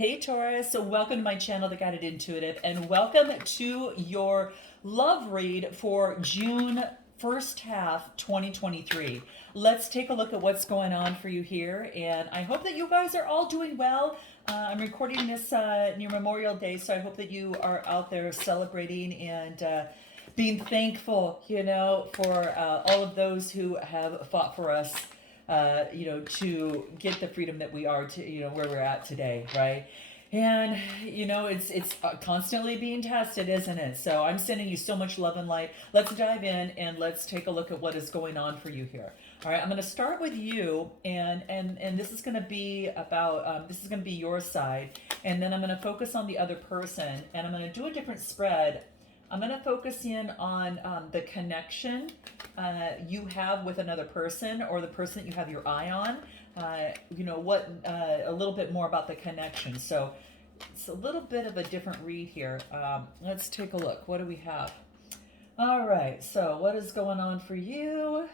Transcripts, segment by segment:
Hey Taurus, so welcome to my channel, The Guided Intuitive, and welcome to your love read for June first half 2023. Let's take a look at what's going on for you here, and I hope that you guys are all doing well. I'm recording this near Memorial Day, so I hope that you are out there celebrating and being thankful, for all of those who have fought for us to get the freedom that we are to, where we're at today, right? And it's constantly being tested, isn't it? So I'm sending you so much love and light. Let's dive in and let's take a look at what is going on for you here. All right, I'm going to start with you, and this is going to be about this is going to be your side, and then I'm going to focus on the other person, and I'm going to do a different spread. I'm going to focus in on the connection you have with another person or the person that you have your eye on. A little bit more about the connection. So it's a little bit of a different read here. Let's take a look. What do we have? All right. So what is going on for you?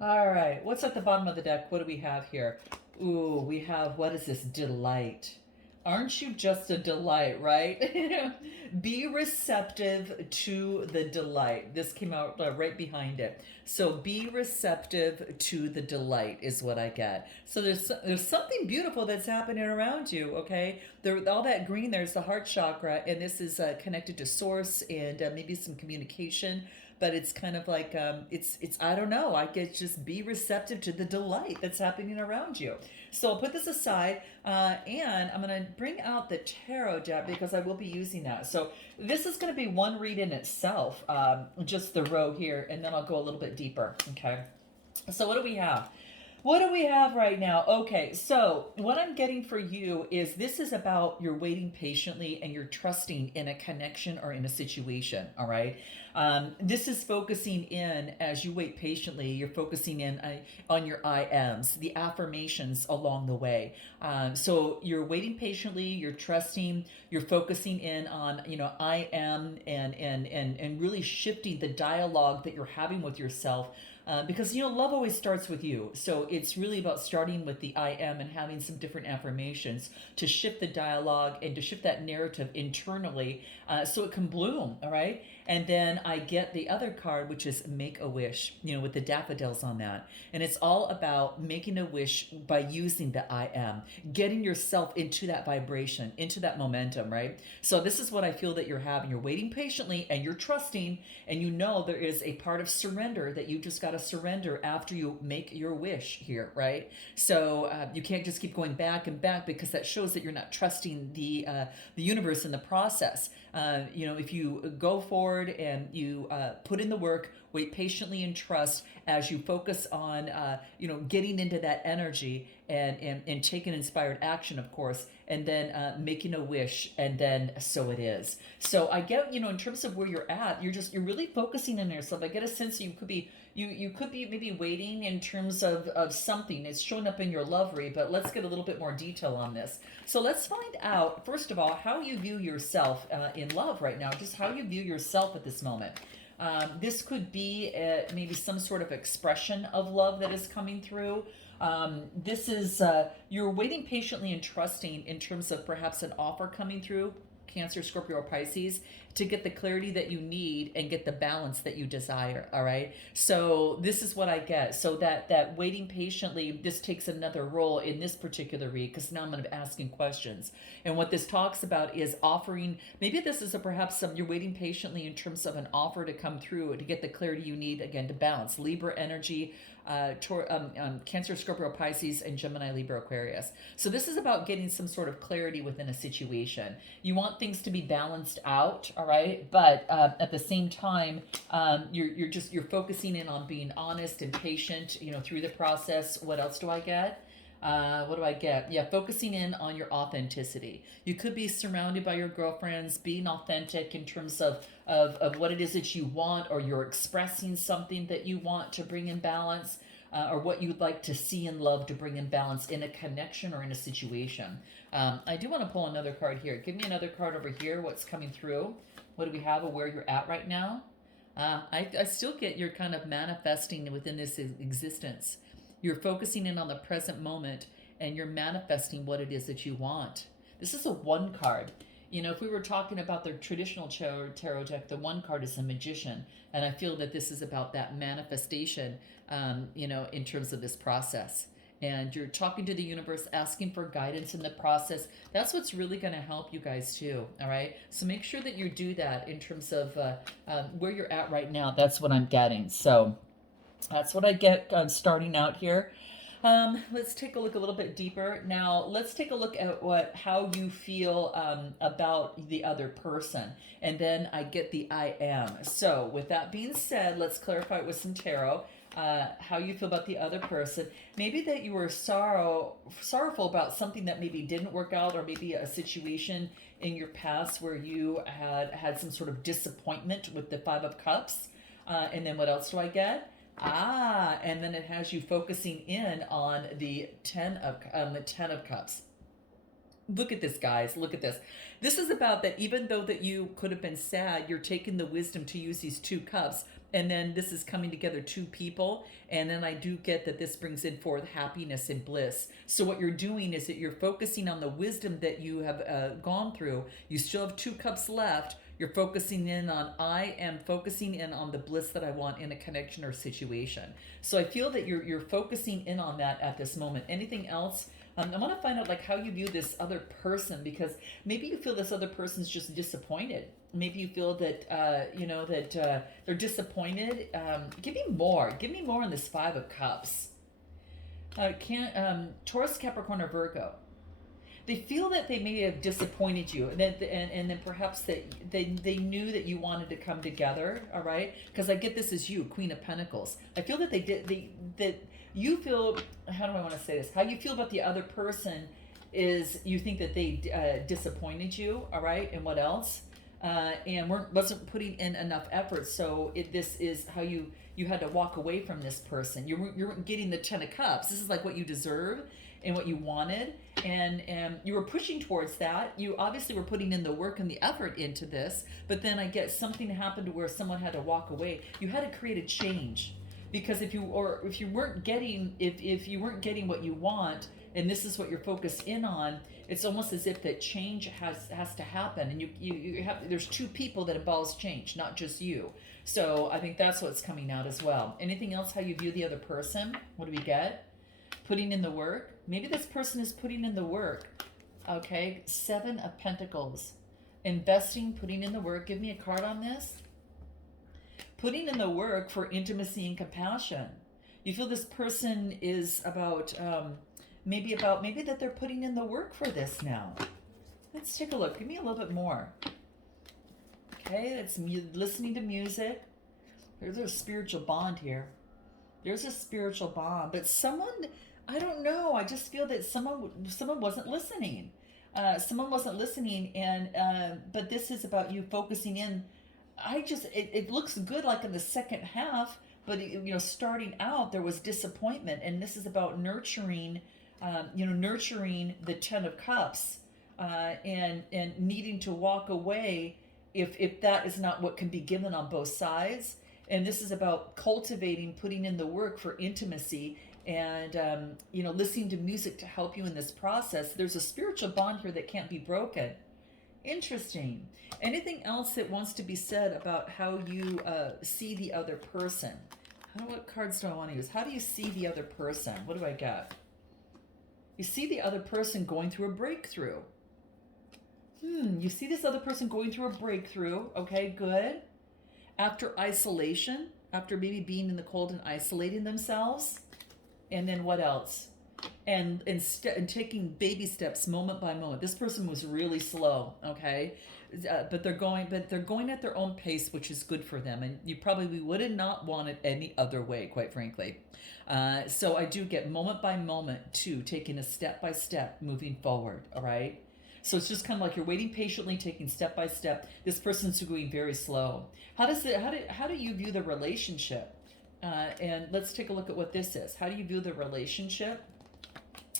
All right. What's at the bottom of the deck? What do we have here? Ooh, we have, what is this? Delight. Aren't you just a delight, right? Be receptive to the delight. This came out right behind it. So be receptive to the delight is what I get. So there's something beautiful that's happening around you, okay? All that green there's the heart chakra, and this is connected to source and maybe some communication. But it's kind of like it's I don't know. I guess just be receptive to the delight that's happening around you. So I'll put this aside, and I'm going to bring out the tarot deck because I will be using that. So this is going to be one read in itself, just the row here, and then I'll go a little bit deeper. Okay. So what do we have? What do we have right now? Okay, so what I'm getting for you is this is about you're waiting patiently and you're trusting in a connection or in a situation, all right? This is focusing in as you wait patiently, you're focusing in on your I ams, the affirmations along the way. So you're waiting patiently, you're trusting, you're focusing in on, I am and really shifting the dialogue that you're having with yourself because love always starts with you. So it's really about starting with the I am and having some different affirmations to shift the dialogue and to shift that narrative internally so it can bloom. All right. And then I get the other card, which is make a wish, with the daffodils on that. And it's all about making a wish by using the I am, getting yourself into that vibration, into that momentum, right? So this is what I feel that you're having. You're waiting patiently and you're trusting, and there is a part of surrender that you just got to surrender after you make your wish here, right? So you can't just keep going back and back because that shows that you're not trusting the universe in the process. If you go forward and you put in the work, wait patiently and trust as you focus on, getting into that energy and taking inspired action, of course, and then making a wish, and then so it is. So I get, in terms of where you're at, you're really focusing in yourself. I get a sense that you could be maybe waiting in terms of something. It's showing up in your love read, but let's get a little bit more detail on this. So let's find out, first of all, how you view yourself in love right now, just how you view yourself at this moment. This could be maybe some sort of expression of love that is coming through. This is, you're waiting patiently and trusting in terms of perhaps an offer coming through, Cancer, Scorpio, or Pisces, to get the clarity that you need and get the balance that you desire. All right. So this is what I get. So that waiting patiently, this takes another role in this particular read because now I'm going to be asking questions. And what this talks about is offering. Maybe this is perhaps you're waiting patiently in terms of an offer to come through to get the clarity you need again to balance Libra energy. Cancer, Scorpio, Pisces, and Gemini, Libra, Aquarius. So this is about getting some sort of clarity within a situation. You want things to be balanced out, all right? But at the same time, you're focusing in on being honest and patient, through the process. What else do I get? What do I get? Yeah, focusing in on your authenticity. You could be surrounded by your girlfriends, being authentic in terms of what it is that you want, or you're expressing something that you want to bring in balance, or what you'd like to see in love to bring in balance in a connection or in a situation. I do want to pull another card here. Give me another card over here. What's coming through? What do we have of where you're at right now? I still get you're kind of manifesting within this existence. You're focusing in on the present moment and you're manifesting what it is that you want. This is a one card. You know, if we were talking about the traditional tarot deck, the one card is a magician. And I feel that this is about that manifestation, you know, in terms of this process. And you're talking to the universe, asking for guidance in the process. That's what's really going to help you guys too. All right. So make sure that you do that in terms of where you're at right now. That's what I'm getting. So that's what I get starting out here. Let's take a look a little bit deeper. Now, let's take a look at how you feel about the other person. And then I get the I am. So with that being said, let's clarify it with some tarot. How you feel about the other person. Maybe that you were sorrowful about something that maybe didn't work out, or maybe a situation in your past where you had some sort of disappointment with the Five of Cups. And then what else do I get? And then it has you focusing in on the Ten of Cups. Look at this, guys. Look at this. This is about that even though that you could have been sad, you're taking the wisdom to use these two cups. And then this is coming together, two people. And then I do get that this brings in forth happiness and bliss. So what you're doing is that you're focusing on the wisdom that you have gone through. You still have two cups left. You're focusing in on, I am focusing in on the bliss that I want in a connection or situation. So I feel that you're focusing in on that at this moment. Anything else? I want to find out like how you view this other person, because maybe you feel this other person's just disappointed. Maybe you feel that, you know, that they're disappointed. Give me more. Give me more on this Five of Cups. Taurus, Capricorn, or Virgo. They feel that they may have disappointed you, and then perhaps that they knew that you wanted to come together. All right, because I get this as you, Queen of Pentacles. I feel that that you feel. How do I want to say this? How you feel about the other person is you think that they disappointed you. All right, and what else? And wasn't putting in enough effort. So this is how you had to walk away from this person. You weren't getting the Ten of Cups. This is like what you deserve and what you wanted, and you were pushing towards that. You obviously were putting in the work and the effort into this, but then I get something happened to where someone had to walk away. You had to create a change, because if you weren't getting what you want, and this is what you're focused in on, it's almost as if that change has to happen, and you have, there's two people that involves change, not just you. So I think that's what's coming out as well. Anything else? How you view the other person? What do we get? Putting in the work. Maybe this person is putting in the work. Okay, Seven of Pentacles. Investing, putting in the work. Give me a card on this. Putting in the work for intimacy and compassion. You feel this person is about maybe that they're putting in the work for this now. Let's take a look. Give me a little bit more. Okay, it's listening to music. There's a spiritual bond here. There's a spiritual bond, but someone, I don't know. I just feel that someone wasn't listening. Someone wasn't listening, and but this is about you focusing in. It looks good like in the second half, but starting out there was disappointment, and this is about nurturing, nurturing the Ten of Cups, and needing to walk away if that is not what can be given on both sides. And this is about cultivating, putting in the work for intimacy, and listening to music to help you in this process. There's a spiritual bond here that can't be broken. Interesting. Anything else that wants to be said about how you see the other person? What cards do I want to use? How do you see the other person? What do I got? You see the other person going through a breakthrough. You see this other person going through a breakthrough. Okay, good. After isolation, after maybe being in the cold and isolating themselves. And then what else? And taking baby steps moment by moment. This person was really slow, okay? But they're going at their own pace, which is good for them. And you probably would not want it any other way, quite frankly. So I do get moment by moment too, taking a step by step, moving forward, all right? So it's just kind of like you're waiting patiently, taking step by step. This person's going very slow. How do you view the relationship? And let's take a look at what this is. How do you view the relationship?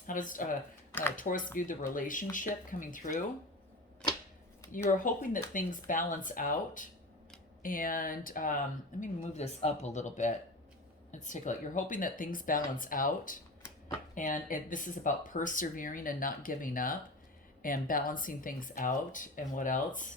How does Taurus view the relationship coming through? You're hoping that things balance out. And let me move this up a little bit. Let's take a look. You're hoping that things balance out. And this is about persevering and not giving up. and balancing things out. And what else?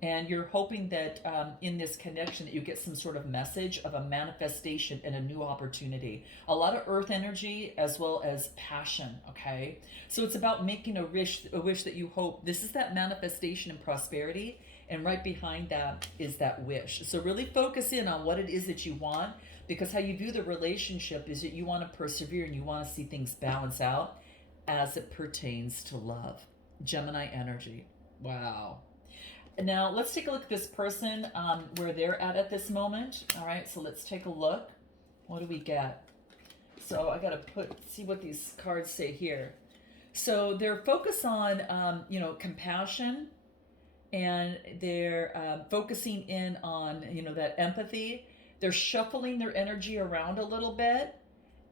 And you're hoping that in this connection that you get some sort of message of a manifestation and a new opportunity. A lot of earth energy as well as passion, okay? So it's about making a wish that you hope. This is that manifestation and prosperity, and right behind that is that wish. So really focus in on what it is that you want, because how you view the relationship is that you want to persevere and you want to see things balance out as it pertains to love. Gemini energy. Wow. Now, let's take a look at this person, where they're at this moment. All right, so let's take a look. What do we get? So I got to see what these cards say here. So they're focused on, compassion, and they're focusing in on, that empathy. They're shuffling their energy around a little bit.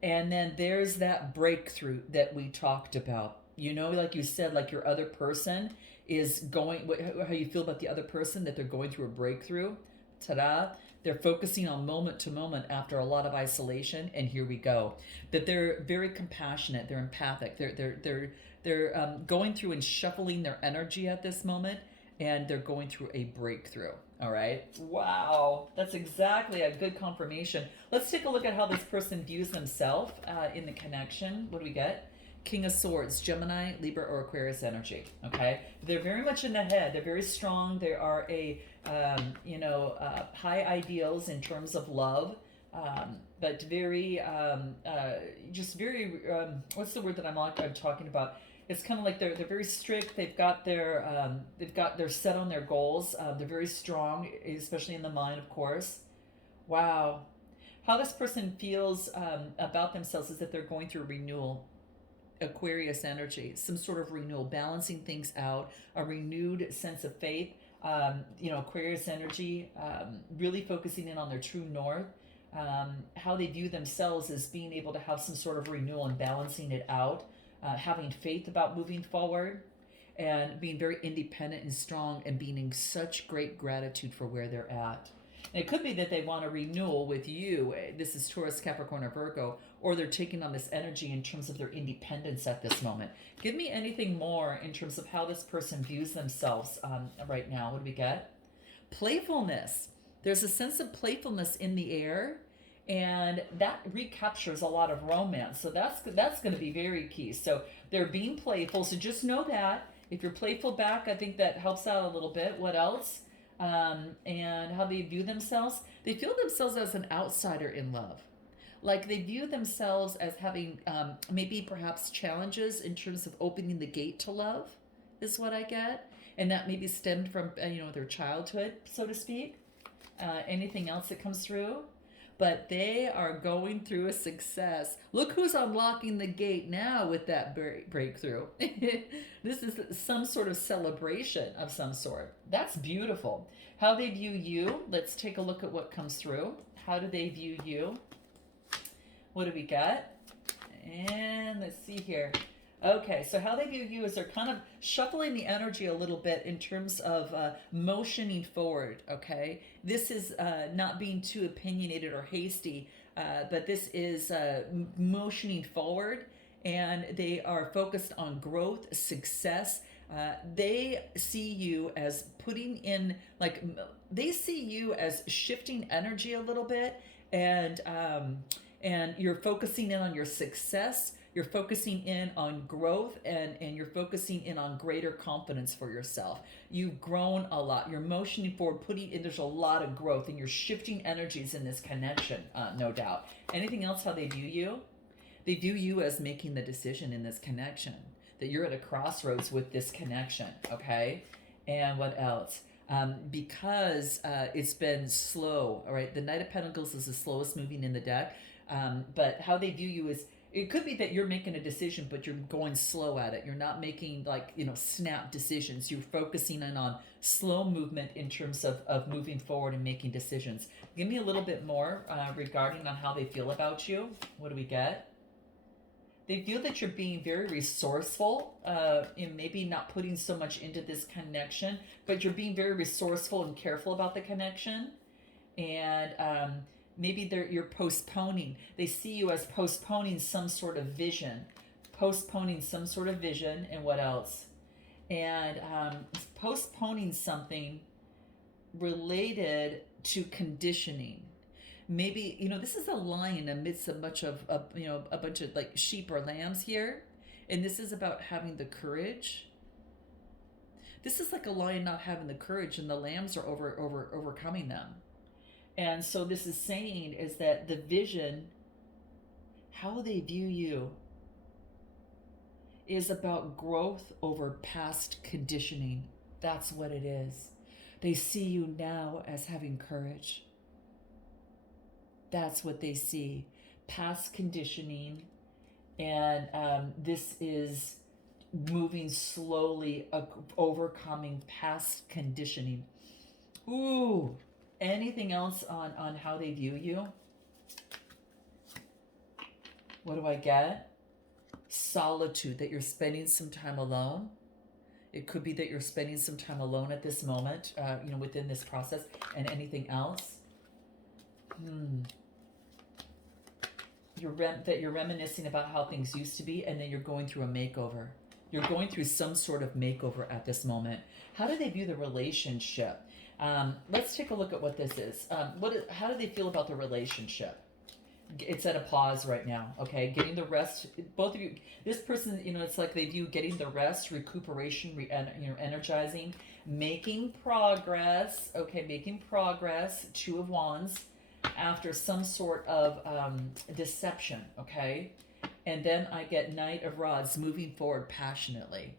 And then there's that breakthrough that we talked about. Like you said, like your other person is going, how you feel about the other person, that they're going through a breakthrough. Ta-da. They're focusing on moment to moment after a lot of isolation, and here we go. That they're very compassionate, they're empathic, they're going through and shuffling their energy at this moment, and they're going through a breakthrough. All right. Wow. That's exactly a good confirmation. Let's take a look at how this person views themselves in the connection. What do we get? King of Swords, Gemini, Libra, or Aquarius energy. Okay, they're very much in the head. They're very strong. They are high ideals in terms of love, but very, what's the word that I'm talking about? It's kind of like they're very strict. They're set on their goals. They're very strong, especially in the mind, of course. Wow, how this person feels about themselves is that they're going through renewal. Aquarius energy, some sort of renewal, balancing things out, a renewed sense of faith. Aquarius energy, really focusing in on their true north, how they view themselves as being able to have some sort of renewal and balancing it out, having faith about moving forward, and being very independent and strong, and being in such great gratitude for where they're at. And it could be that they want a renewal with you. This is Taurus, Capricorn, or Virgo, or they're taking on this energy in terms of their independence at this moment. Give me anything more in terms of how this person views themselves right now. What do we get? Playfulness. There's a sense of playfulness in the air, and that recaptures a lot of romance. So that's going to be very key. So they're being playful. So just know that. If you're playful back, I think that helps out a little bit. What else? And how they view themselves. They feel themselves as an outsider in love. Like they view themselves as having maybe perhaps challenges in terms of opening the gate to love, is what I get. And that maybe stemmed from, their childhood, so to speak. Anything else that comes through? But they are going through a success. Look who's unlocking the gate now with that breakthrough. This is some sort of celebration of some sort. That's beautiful. How they view you. Let's take a look at what comes through. How do they view you? What do we got? And let's see here. Okay, so how they view you is they're kind of shuffling the energy a little bit in terms of motioning forward, okay? This is not being too opinionated or hasty, but this is motioning forward, and they are focused on growth, success. They see you as putting in, they see you as shifting energy a little bit, and you're focusing in on your success. You're focusing in on growth, and you're focusing in on greater confidence for yourself. You've grown a lot. You're motioning forward, there's a lot of growth, and you're shifting energies in this connection, no doubt. Anything else, how they view you? They view you as making the decision in this connection, that you're at a crossroads with this connection, okay? And what else? Because it's been slow, all right? The Knight of Pentacles is the slowest moving in the deck, but how they view you is, it could be that you're making a decision, but you're going slow at it. You're not making snap decisions. You're focusing in on slow movement in terms of moving forward and making decisions. Give me a little bit more regarding on how they feel about you. What do we get? They feel that you're being very resourceful, maybe not putting so much into this connection, but you're being very resourceful and careful about the connection. And maybe you're postponing. They see you as postponing some sort of vision. And what else? and postponing something related to conditioning. Maybe, this is a lion amidst a bunch of, a bunch of like sheep or lambs here. And this is about having the courage. This is like a lion not having the courage, and the lambs are overcoming them. And so this is saying is that the vision, how they view you, is about growth over past conditioning. That's what it is. They see you now as having courage. That's what they see. Past conditioning. And this is moving slowly, overcoming past conditioning. Ooh, anything else on how they view you? What do I get? Solitude, that you're spending some time alone. It could be that you're spending some time alone at this moment, within this process. And anything else? That you're reminiscing about how things used to be, and then you're going through a makeover. You're going through some sort of makeover at this moment. How do they view the relationship? Let's take a look at what this is. How do they feel about the relationship? It's at a pause right now, okay? Getting the rest, both of you, this person, it's like they view getting the rest, recuperation, energizing, making progress, okay, making progress, Two of Wands, after some sort of deception, okay? And then I get Knight of Rods, moving forward passionately.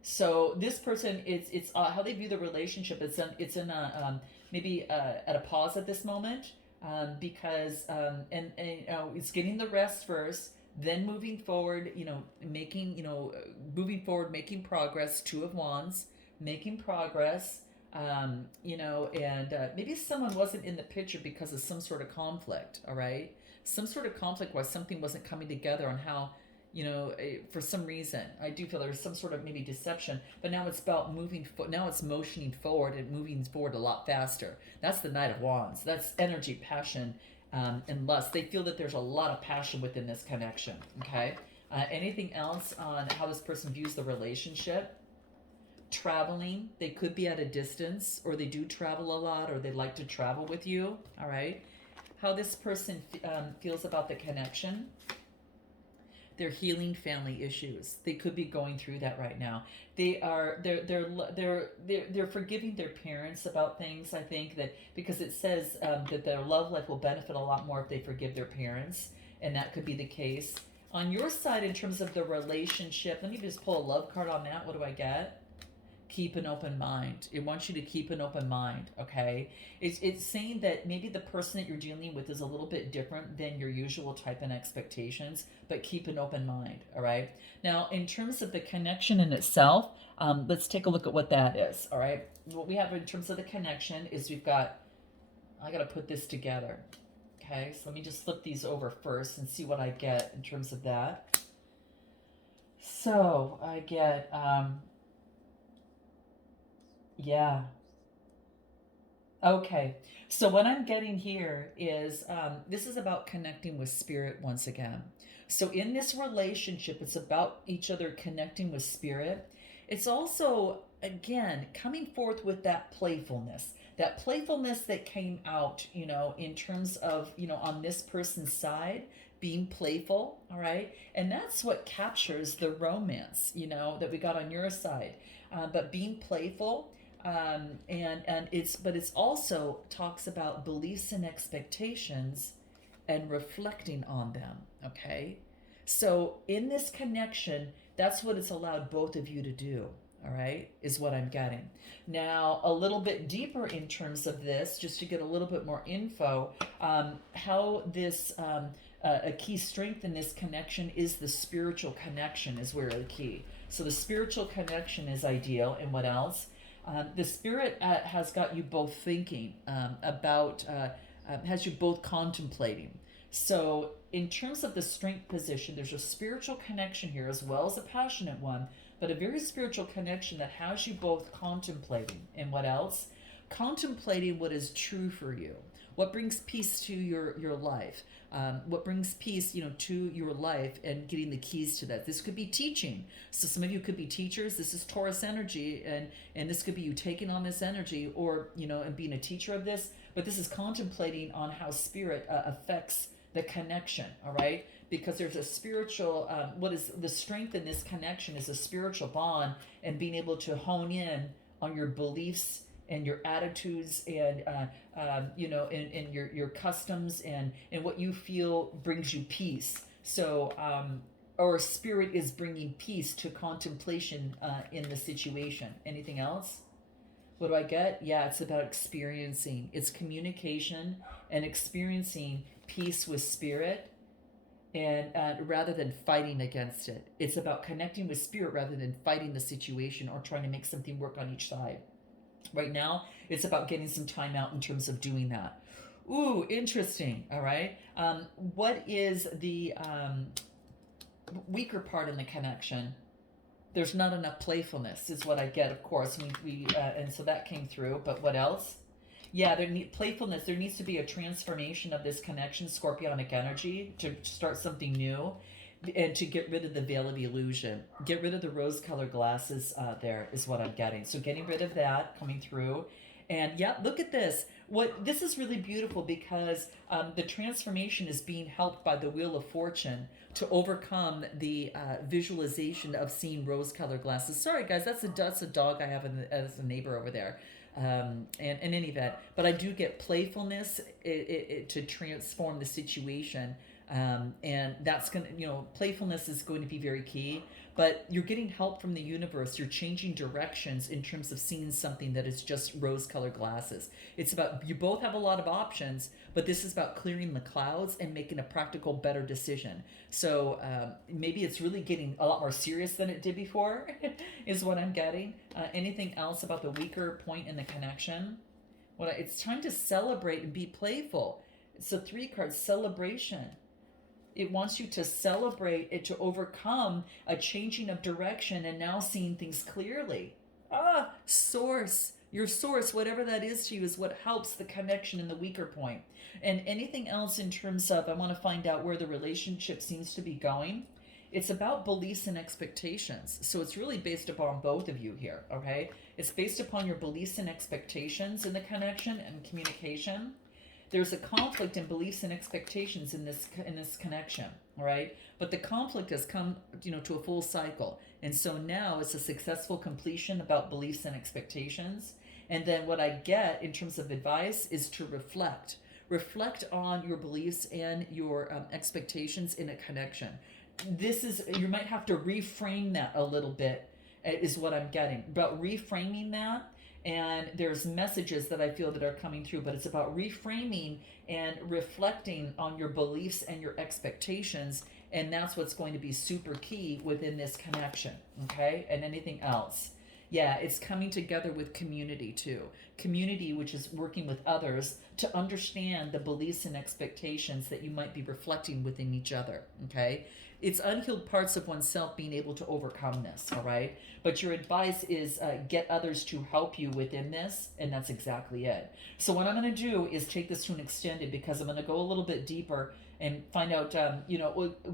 So this person, it's how they view the relationship. It's in a maybe at a pause at this moment. Because it's getting the rest first, then moving forward, moving forward, making progress, Two of Wands, making progress, and maybe someone wasn't in the picture because of some sort of conflict, all right? Some sort of conflict where something wasn't coming together on how, for some reason. I do feel there's some sort of maybe deception, but now it's about now it's motioning forward and moving forward a lot faster. That's the Knight of Wands. That's energy, passion, and lust. They feel that there's a lot of passion within this connection, okay? Anything else on how this person views the relationship? Traveling. They could be at a distance, or they do travel a lot, or they like to travel with you, all right? How this person feels about the connection. They're healing family issues. They could be going through that right now. They're forgiving their parents about things. I think that because it says that their love life will benefit a lot more if they forgive their parents, and that could be the case. On your side, in terms of the relationship, let me just pull a love card on that. What do I get? Keep an open mind. It wants you to keep an open mind, okay? It's saying that maybe the person that you're dealing with is a little bit different than your usual type and expectations, but keep an open mind, all right? Now, in terms of the connection in itself, let's take a look at what that is, all right? What we have in terms of the connection is I got to put this together, okay? So let me just flip these over first and see what I get in terms of that. So I get... yeah. Okay. So what I'm getting here is this is about connecting with spirit once again. So in this relationship, it's about each other connecting with spirit. It's also, again, coming forth with that playfulness that came out, in terms of, on this person's side, being playful, all right? And that's what captures the romance, that we got on your side. But being playful, and it's also talks about beliefs and expectations and reflecting on them, okay? So in this connection, that's what it's allowed both of you to do, all right, is what I'm getting. Now, a little bit deeper in terms of this, just to get a little bit more info, how this, a key strength in this connection is the spiritual connection is where the key. So the spiritual connection is ideal. And what else? The spirit has got you both thinking has you both contemplating. So in terms of the strength position, there's a spiritual connection here as well as a passionate one, but a very spiritual connection that has you both contemplating. And what else? contemplating what is true for you, what brings peace to your life, what brings peace, to your life, and getting the keys to that. This could be teaching. So some of you could be teachers. This is Taurus energy, and this could be you taking on this energy, or and being a teacher of this. But this is contemplating on how spirit affects the connection. All right, because there's a spiritual. What is the strength in this connection is a spiritual bond, and being able to hone in on your beliefs and your attitudes, and and your customs, and what you feel brings you peace. So or spirit is bringing peace to contemplation in the situation. Anything else? What do I get? Yeah, it's about experiencing. It's communication and experiencing peace with spirit, and rather than fighting against it. It's about connecting with spirit rather than fighting the situation or trying to make something work on each side. Right now, it's about getting some time out in terms of doing that. Ooh, interesting. All right. What is the weaker part in the connection? There's not enough playfulness, is what I get. Of course, and so that came through. But what else? Yeah, playfulness. There needs to be a transformation of this connection, scorpionic energy, to start something new, and to get rid of the veil of illusion. Get rid of the rose-colored glasses. There is what I'm getting. So getting rid of that, coming through. And yeah, look at this. This is really beautiful, because the transformation is being helped by the Wheel of Fortune to overcome the visualization of seeing rose-colored glasses. Sorry, guys, that's a dog I have as a neighbor over there. And in any event, but I do get playfulness to transform the situation. And that's going to, playfulness is going to be very key, but you're getting help from the universe. You're changing directions in terms of seeing something that is just rose-colored glasses. It's about, you both have a lot of options, but this is about clearing the clouds and making a practical, better decision. So maybe it's really getting a lot more serious than it did before, is what I'm getting. Anything else about the weaker point in the connection? It's time to celebrate and be playful. So 3 cards, celebration. It wants you to celebrate it, to overcome a changing of direction and now seeing things clearly. Source. Your source, whatever that is to you, is what helps the connection in the weaker point. And anything else in terms of, I want to find out where the relationship seems to be going. It's about beliefs and expectations. So it's really based upon both of you here, okay? It's based upon your beliefs and expectations in the connection and communication. There's a conflict in beliefs and expectations in this connection, all right? But the conflict has come, to a full cycle. And so now it's a successful completion about beliefs and expectations. And then what I get in terms of advice is to reflect. Reflect on your beliefs and your expectations in a connection. You might have to reframe that a little bit, is what I'm getting. About reframing that. And there's messages that I feel that are coming through, but it's about reframing and reflecting on your beliefs and your expectations. And that's what's going to be super key within this connection. Okay. And anything else? Yeah, it's coming together with community too. Community, which is working with others to understand the beliefs and expectations that you might be reflecting within each other. Okay. It's unhealed parts of oneself being able to overcome this, all right? But your advice is get others to help you within this, and that's exactly it. So what I'm going to do is take this to an extended, because I'm going to go a little bit deeper and find out,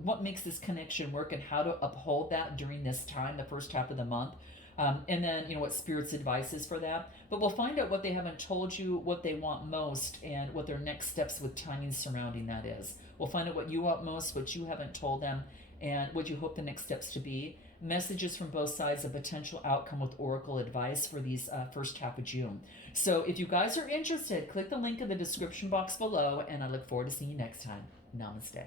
what makes this connection work and how to uphold that during this time, the first half of the month. And then, what Spirit's advice is for that. But we'll find out what they haven't told you, what they want most, and what their next steps with timing surrounding that is. We'll find out what you want most, what you haven't told them, and what you hope the next steps to be. Messages from both sides, a potential outcome with oracle advice for these first half of June. So if you guys are interested, click the link in the description box below, and I look forward to seeing you next time. Namaste.